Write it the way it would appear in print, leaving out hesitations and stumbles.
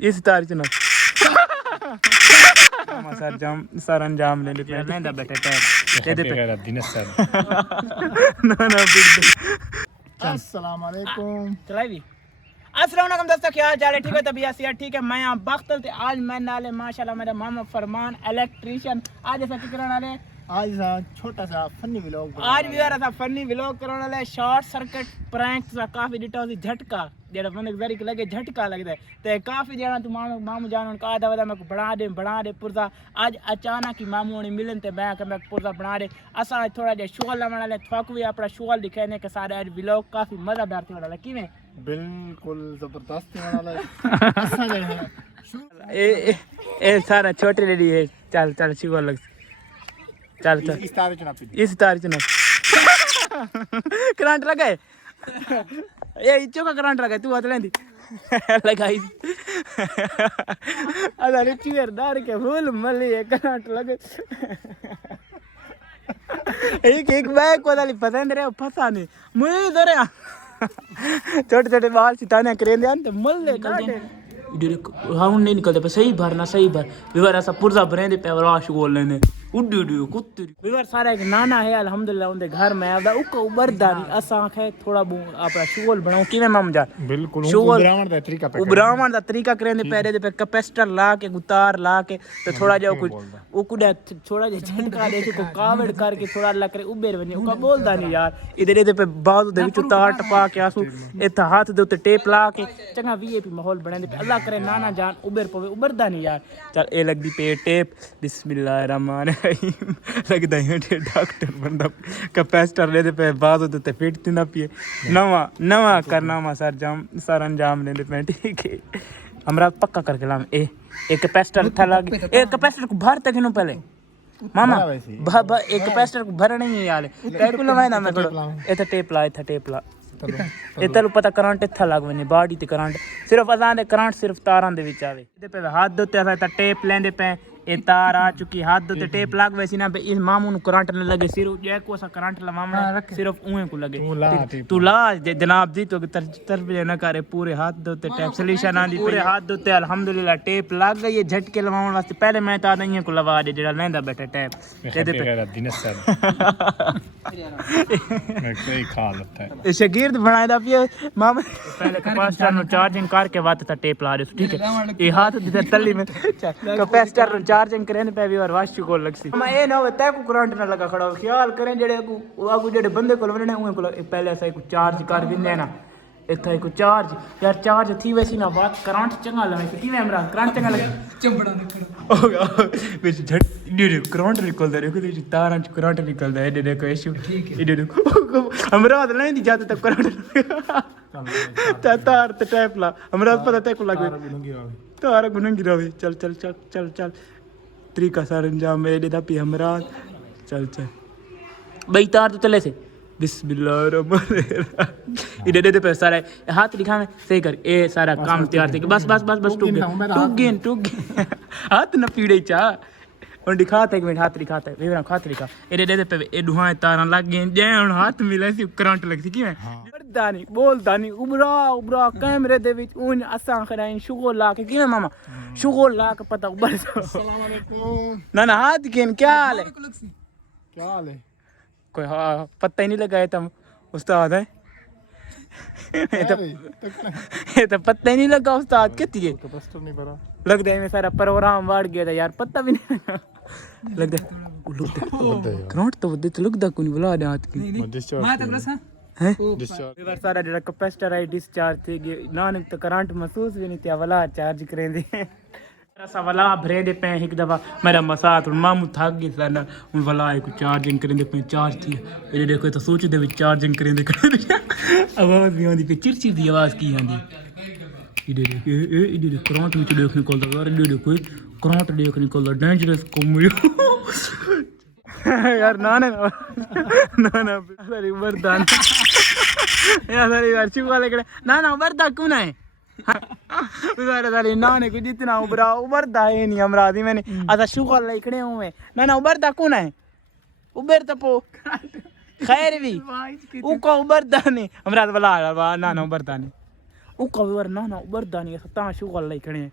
इस तार च ना सर जाम सर अंजाम ले लेते हैं लेंदा बैठे टैप दे पे ना ना अस्सलाम वालेकुम। चलाई भी अस्सलाम वालेकुम दोस्तों, क्या हाल चाल है? ठीक है, तबीयत से ठीक है। मैं यहाँ बख्तल थे। आज मैं नाले माशाल्लाह मेरा मामा फरमान इलेक्ट्रीशियन आज ऐसा क्या कराने वाले आज सा छोटा सा फनी व्लॉग आज भी यार ऐसा फनी व्लॉग कराने वाले शॉर्ट सर्किट प्रैंक सा काफी डिटा सी झटका जेड़ा बंदे जरी के लगे झटका लगदा है ते काफी जेड़ा तू मामू जान उनका आधा वदा मैं बना दे पुरजा आज अचानक ही मामू ने मिलन ते मैं पुरजा बना दे असा थोड़ा जे शोल बना ले थक भी अपना शोल दिखाने के सारे आज व्लॉग काफी मजेदार थे वाला किवें बिल्कुल जबरदस्त वाला अच्छा है। ए सारा छोटे रेडी है। चल चल शुगर लग चल चल इस तार चुना इस तार च ना करंट लगा है ये इच्चो का करंट लगा तू हाथ लेंदी लगाई अरे चीर दार के फूल मली करंट लगे एक बैग को दाली पसंद रे फसा नहीं मुझे इधर छोटे छोटे बाल सिताने करेंदे अंत मल्ले काटे हम नहीं निकलते पे सही भरना सही भर विवर ऐसा पुर्जा भरेंदे पे राश गोल लेने उड्डी उड्डी कुत्ती विवर सारा एक नाना है अल्हम्दुलिल्लाह उनके घर में आदा उक उबरदा नहीं असा है थोड़ा बू अपना शोल बनाओ किवें माम जा बिल्कुल शोल उबरावण दा तरीका करेंदे पैरे दे पे कैपेसिटर ला के गुतार ला के तो थोड़ा जा कुछ ओ कुडा थोड़ा जा झटका दे के को कावड़ करके थोड़ा अल्लाह करे उबेर बनी ओ का बोलदा नहीं यार इधर दे पे बाजू दे विच तार टपा के आसू इथे हाथ दे उते टेप ला के चंगा वीआईपी माहौल बना दे अल्लाह करे नाना जान उबेर पवे उबरदा नहीं यार चल ए लगदी पे टेप बिस्मिल्लाहिर्रहमानिर्रहीम लगदा है डॉक्टर बंदा कैपेसिटर ले दे पे बाजू दे फिट ना पिए नवा नवा करना मा सर अंजाम ले पे ठीक है हमरा पक्का करके लाम ए एक कैपेसिटर था लग एक कैपेसिटर को भर तक नु पहले मामा एक कैपेसिटर को भरना ही यार टेप लगाए ना मैं एथा टेप ला ए तलू पता करंट इत्था लगवनी बाडी ते करंट सिर्फ असां दे करंट सिर्फ तारां दे विच आवे इदे पे हाथ दे उत्ते असां टेप लेंदे पे ए तार आ चुकी हाथ दे टेप लाग वैसी ना इस मामू नु करंट न लगे सिर्फ जे को सा करंट लवावना सिर्फ उहे को लगे तू ला जनाब जी तो तरफ न करे पूरे हाथ दे टेप सॉल्यूशन आंदी पूरे हाथ दे अल्हम्दुलिल्लाह टेप लाग गई है झटके लवावन वास्ते पहले मैं ता नहीं को लवा दे जेड़ा लेंदा बैठा टेप दे पे दिनस मैं कोई खा लेता है शगीर्द बनाया पिए मामा पहले कैपेसिटर नु चार्जिंग करके वात ता टेप ला दे ठीक है ये हाथ दे तल्ली में कैपेसिटर चार्जिंग करें पे भी और वाश को लगसी मैं ए ना होता को करंट ना लगा खड़ा ख्याल करें जेड़े आगू जेड़े बंदे को वरने उहे को पहले ऐसा को चार्ज कर दिंदे ना इथे को चार्ज यार चार्ज थी वैसी ना बात करंट चंगा लगे कि हमरा करंट चंगा लगे चंबड़ा निकल हो गया विच झट इडे करंट निकल दे को तारां च करंट निकल दे इडे को इशू इडे हमरा तो नहीं जाते तक करंट तार ते टैप ला हमरा पता ते को लगे तारा गुनंगी रवे चल चल चल चल चल तरीका सर अंजाम मेरे दा पी हमरा चल चल भाई तार तो चले से बिस्मिल्लाहिर्रहमानिर्रहीम इधर दे पे सारा हाथ दिखा में सही कर ए सारा काम तैयार थे बस बस बस बस टूक गए हाथ न पीड़े चा और दिखाता एक मिनट हाथ दिखाता है वेरा हाथ दिखा इधर दे पे ए दुहाए तारा लग गए जे हाथ मिले सी करंट लगती की मैं दानी बोलदा नहीं उबरा कैमरे दे विच उन असा खराइन शुगो ला के की मामा शुगो ला के पता उबर अस्सलाम वालेकुम ना हाथ केन क्या हाल है कोई हाँ पता ही नहीं लगाया तुम उस्ताद है ये तो पता ही नहीं लगा उस्ताद कितनी है लगता है मैं सारा प्रोग्राम वाड़ गया था यार पता भी नहीं लगता करंट तो वदे तो लगदा कोनी बुला दे हाथ की मैं तो ग्लास है डिस्चार्ज सारा जेड़ा कैपेसिटर है डिस्चार्ज थी नानक तो करंट महसूस भी नहीं था वाला चार्ज करेंदे सा वाला भरे दे पे एक दफा मेरा मसात मामू थक गई सा उन वाला को चार्जिंग करेंदे पे चार्ज थी ये देखो तो सोच दे विच चार्जिंग करेंदे आवाज भी आंदी पे चिरचिर दी आवाज की आंदी इधर करंट में देख निकलदा यार इधर कोई करंट देख निकलदा डेंजरस कम यार ना सारी वरदान यार शिव वाले ना वरदा क्यों ना है नाने को जितना उबरदा है नहीं हमरा दी मैंने अच्छा शुगर लिखने हुए ना उबरदा कौन है उबर तो पो खैर भी उको उबरदा नहीं हमरा तो बला ना उबरदा नहीं ਉਹ ਕਵਰ ਨਾ ਨਾ ਉਬਰਦਾ ਨਹੀਂ ਸੱਤਾਂ ਸ਼ੂ ਗੱਲ ਲਈ ਖਣੇ